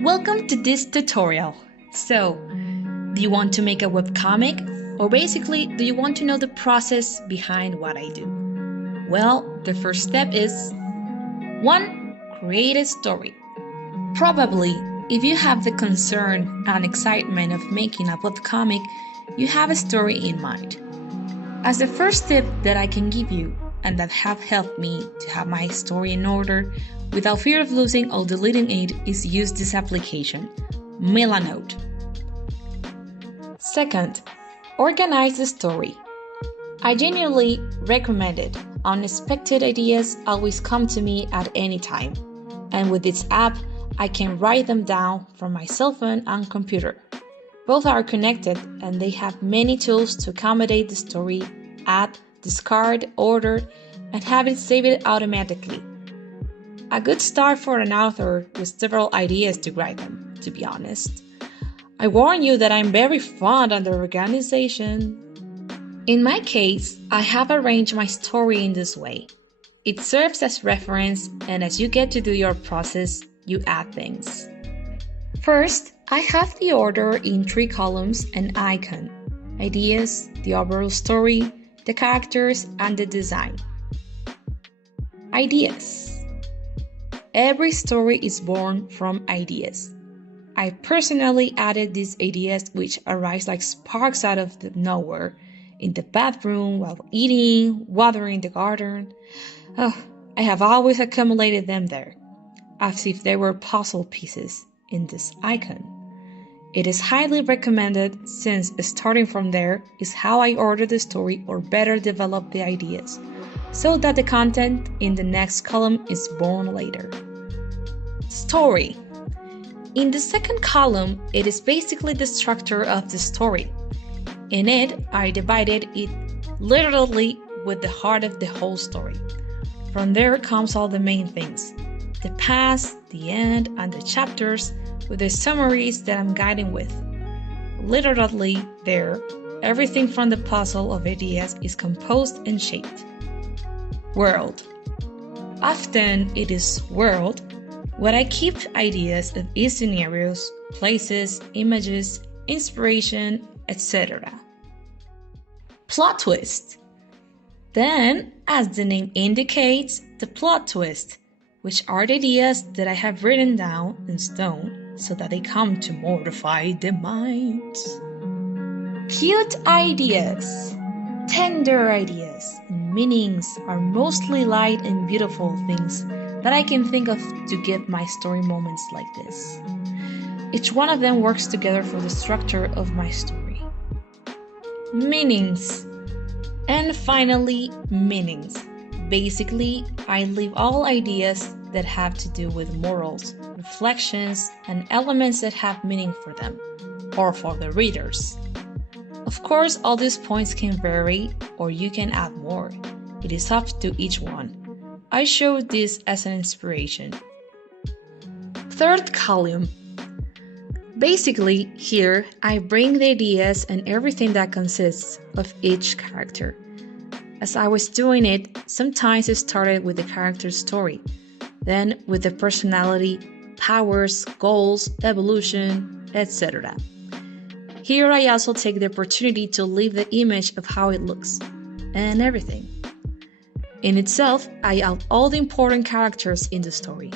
Welcome to this tutorial. So, do you want to make a webcomic? Or basically, do you want to know the process behind what I do? Well, the first step is 1. Create a story. Probably, if you have the concern and excitement of making a webcomic, you have a story in mind. As the first tip that I can give you, and that have helped me to have my story in order without fear of losing or deleting it, is use this application, Milanote. Second, organize the story. I genuinely recommend it. Unexpected ideas always come to me at any time, and with this app, I can write them down from my cell phone and computer. Both are connected and they have many tools to accommodate the story, add, discard, order, and have it saved automatically. A good start for an author with several ideas to write them, to be honest. I warn you that I'm very fond of the organization. In my case, I have arranged my story in this way. It serves as reference, and as you get to do your process, you add things. First, I have the order in 3 columns and icon: ideas, the overall story, the characters, and the design. Ideas. Every story is born from ideas. I personally added these ideas which arise like sparks out of nowhere, in the bathroom, while eating, watering the garden. I have always accumulated them there, as if they were puzzle pieces in this icon. It is highly recommended, since starting from there is how I order the story or better develop the ideas, so that the content in the next column is born later. Story. In the second column, it is basically the structure of the story. In it, I divided it literally with the heart of the whole story. From there comes all the main things: the past, the end, and the chapters, with the summaries that I'm guiding with. Literally there, everything from the puzzle of ideas is composed and shaped. World. Often it is world where I keep ideas of scenarios, places, images, inspiration, etc. Plot twist. Then, as the name indicates, the plot twist, which are the ideas that I have written down in stone so that they come to mortify the mind. Cute ideas, tender ideas, and meanings are mostly light and beautiful things that I can think of to give my story moments like this. Each one of them works together for the structure of my story. Meanings. And finally, meanings. Basically, I leave all ideas that have to do with morals, reflections, and elements that have meaning for them, or for the readers. Of course, all these points can vary, or you can add more. It is up to each one. I showed this as an inspiration. Third column. Basically, here I bring the ideas and everything that consists of each character. As I was doing it, sometimes it started with the character's story, then with the personality, powers, goals, evolution, etc. Here I also take the opportunity to leave the image of how it looks, and everything. In itself, I add all the important characters in the story.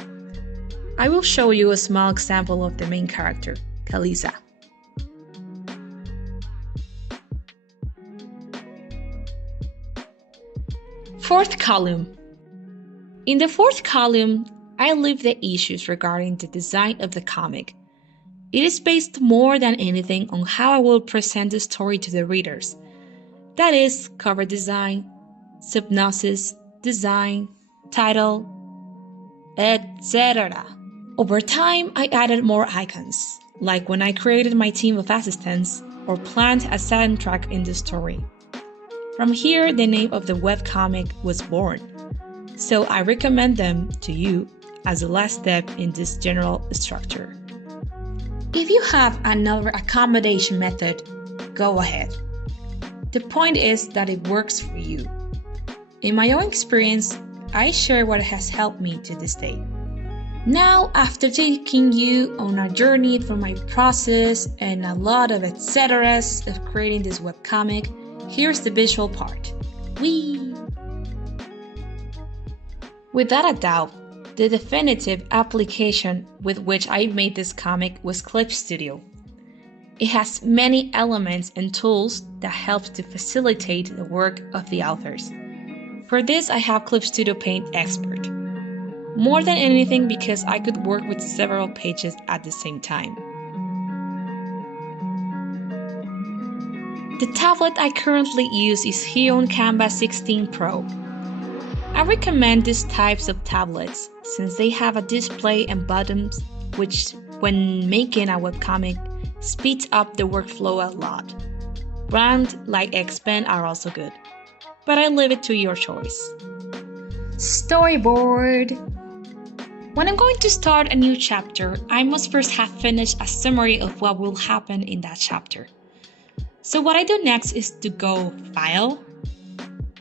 I will show you a small example of the main character, Kalisa. Fourth column. In the fourth column, I leave the issues regarding the design of the comic. It is based more than anything on how I will present the story to the readers. That is, cover design, synopsis, design, title, etc. Over time, I added more icons, like when I created my team of assistants or planned a soundtrack in the story. From here, the name of the webcomic was born, so I recommend them to you as the last step in this general structure. If you have another accommodation method, go ahead. The point is that it works for you. In my own experience, I share what has helped me to this day. Now, after taking you on a journey through my process and a lot of etceteras of creating this webcomic, here's the visual part. Whee! Without a doubt, the definitive application with which I made this comic was Clip Studio. It has many elements and tools that help to facilitate the work of the authors. For this, I have Clip Studio Paint Expert. More than anything because I could work with several pages at the same time. The tablet I currently use is here on Canva 16 Pro. I recommend these types of tablets since they have a display and buttons which, when making a webcomic, speeds up the workflow a lot. Brands like Xpen are also good, but I leave it to your choice. Storyboard. When I'm going to start a new chapter, I must first have finished a summary of what will happen in that chapter. So what I do next is to go File,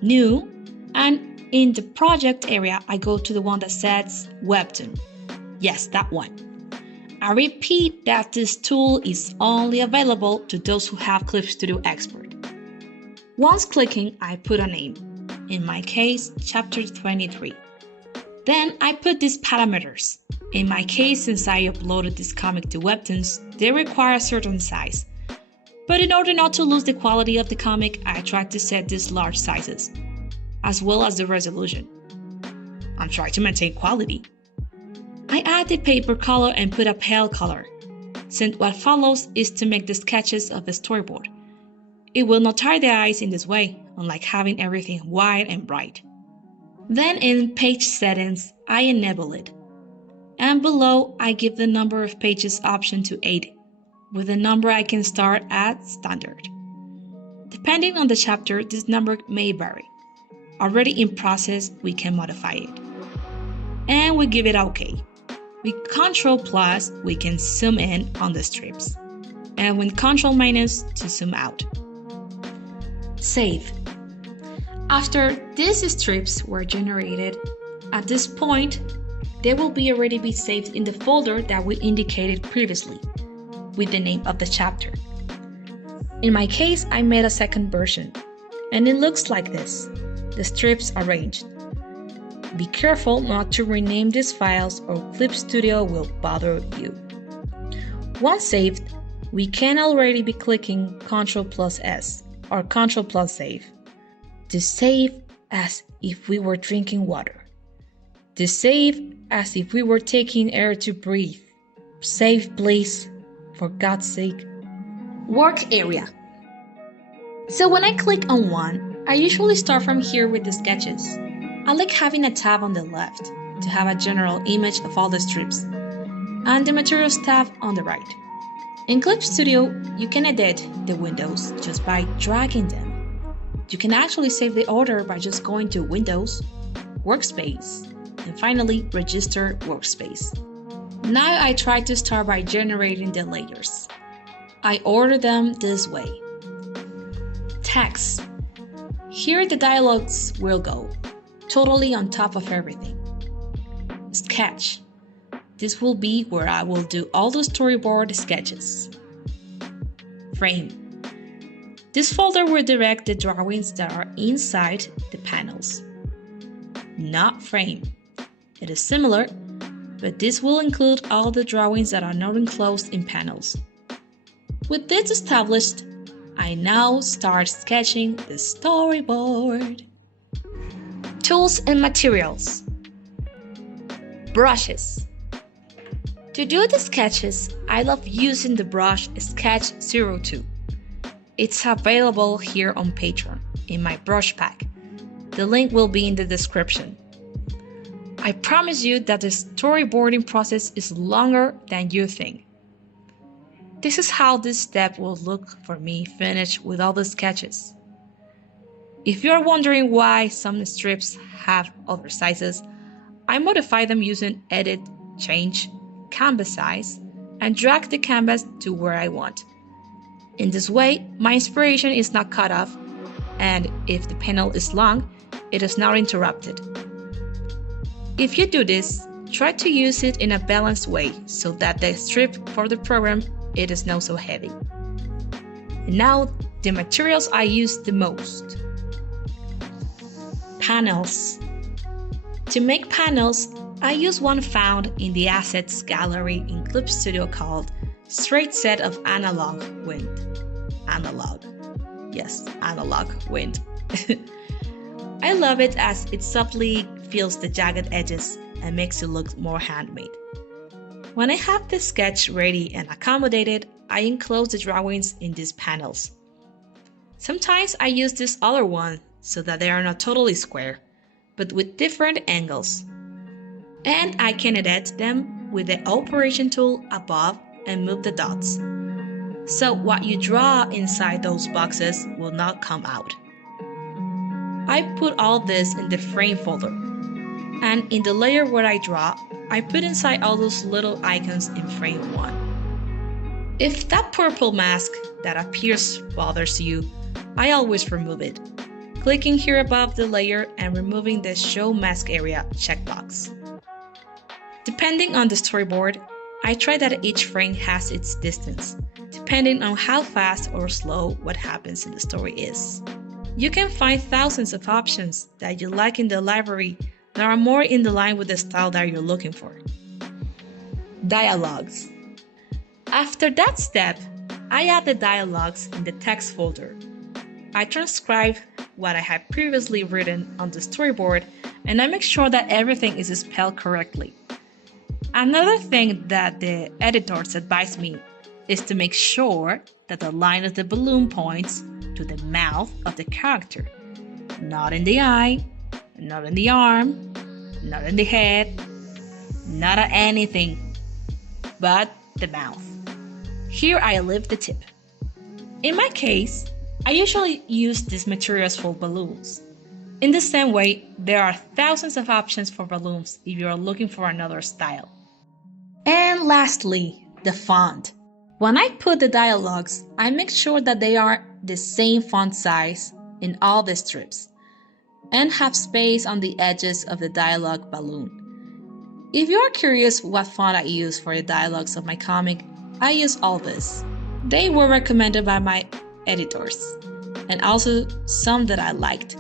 New, and in the project area, I go to the one that says Webtoon. Yes, that one. I repeat that this tool is only available to those who have Clip Studio Expert. Once clicking, I put a name. In my case, Chapter 23. Then I put these parameters. In my case, since I uploaded this comic to Webtoons, they require a certain size. But in order not to lose the quality of the comic, I tried to set these large sizes, as well as the resolution. I'm trying to maintain quality. I add the paper color and put a pale color, since what follows is to make the sketches of the storyboard. It will not tire the eyes in this way, unlike having everything white and bright. Then in page settings, I enable it. And below, I give the number of pages option to 8, with the number I can start at standard. Depending on the chapter, this number may vary. Already in process, we can modify it. And we give it OK. With Ctrl+, we can zoom in on the strips. And with Ctrl- to zoom out. Save. After these strips were generated, at this point, they will already be saved in the folder that we indicated previously, with the name of the chapter. In my case, I made a second version, and it looks like this, the strips arranged. Be careful not to rename these files or Clip Studio will bother you. Once saved, we can already be clicking Ctrl+S or Ctrl+Save. To save as if we were drinking water. To save as if we were taking air to breathe. Save please, for God's sake. Work area. So when I click on one, I usually start from here with the sketches. I like having a tab on the left to have a general image of all the strips, and the materials tab on the right. In Clip Studio, you can edit the windows just by dragging them. You can actually save the order by just going to Windows, Workspace, and finally Register Workspace. Now I try to start by generating the layers. I order them this way. Text. Here the dialogues will go, totally on top of everything. Sketch. This will be where I will do all the storyboard sketches. Frame. This folder will direct the drawings that are inside the panels. Not frame. It is similar, but this will include all the drawings that are not enclosed in panels. With this established, I now start sketching the storyboard. Tools and materials. Brushes. To do the sketches, I love using the brush Sketch 02. It's available here on Patreon in my brush pack. The link will be in the description. I promise you that the storyboarding process is longer than you think. This is how this step will look for me finished with all the sketches. If you're wondering why some strips have other sizes, I modify them using Edit, Change, Canvas Size, and drag the canvas to where I want. In this way, my inspiration is not cut off, and if the panel is long, it is not interrupted. If you do this, Try to use it in a balanced way so that the strip for the program it is not so heavy. And now the materials I use the most. Panels. To make panels, I use one found in the Assets Gallery in Clip Studio called Straight Set of Analog Wind. Analog. Yes, analog wind. I love it as it subtly feels the jagged edges and makes it look more handmade. When I have the sketch ready and accommodated, I enclose the drawings in these panels. Sometimes I use this other one so that they are not totally square, but with different angles. And I can edit them with the operation tool above and move the dots. So what you draw inside those boxes will not come out. I put all this in the frame folder. And in the layer where I draw, I put inside all those little icons in frame 1. If that purple mask that appears bothers you, I always remove it, clicking here above the layer and removing the Show Mask Area checkbox. Depending on the storyboard, I try that each frame has its distance, depending on how fast or slow what happens in the story is. You can find thousands of options that you like in the library that are more in the line with the style that you're looking for. Dialogues. After that step, I add the dialogues in the text folder. I transcribe what I had previously written on the storyboard and I make sure that everything is spelled correctly. Another thing that the editors advise me is to make sure that the line of the balloon points to the mouth of the character, not in the eye, not in the arm, not in the head, not at anything, but the mouth. Here I leave the tip. In my case, I usually use these materials for balloons. In the same way, there are thousands of options for balloons if you are looking for another style. And lastly, the font. When I put the dialogues, I make sure that they are the same font size in all the strips and have space on the edges of the dialogue balloon. If you are curious what font I use for the dialogues of my comic, I use all this. They were recommended by my editors and also some that I liked,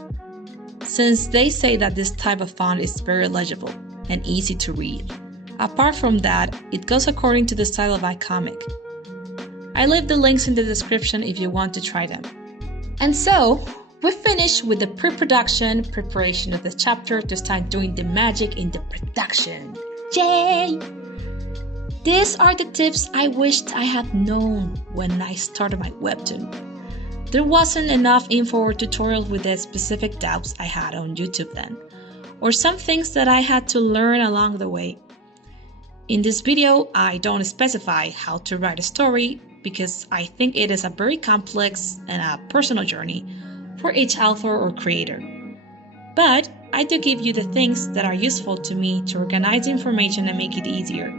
since they say that this type of font is very legible and easy to read. Apart from that, it goes according to the style of my comic. I leave the links in the description if you want to try them. And so, we finished with the pre-production preparation of the chapter to start doing the magic in the production. Yay! These are the tips I wished I had known when I started my webtoon. There wasn't enough info or tutorials with the specific doubts I had on YouTube then, or some things that I had to learn along the way. In this video, I don't specify how to write a story because I think it is a very complex and a personal journey for each author or creator. But I do give you the things that are useful to me to organize the information and make it easier.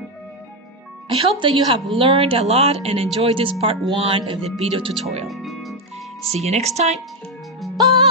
I hope that you have learned a lot and enjoyed this part 1 of the video tutorial. See you next time. Bye!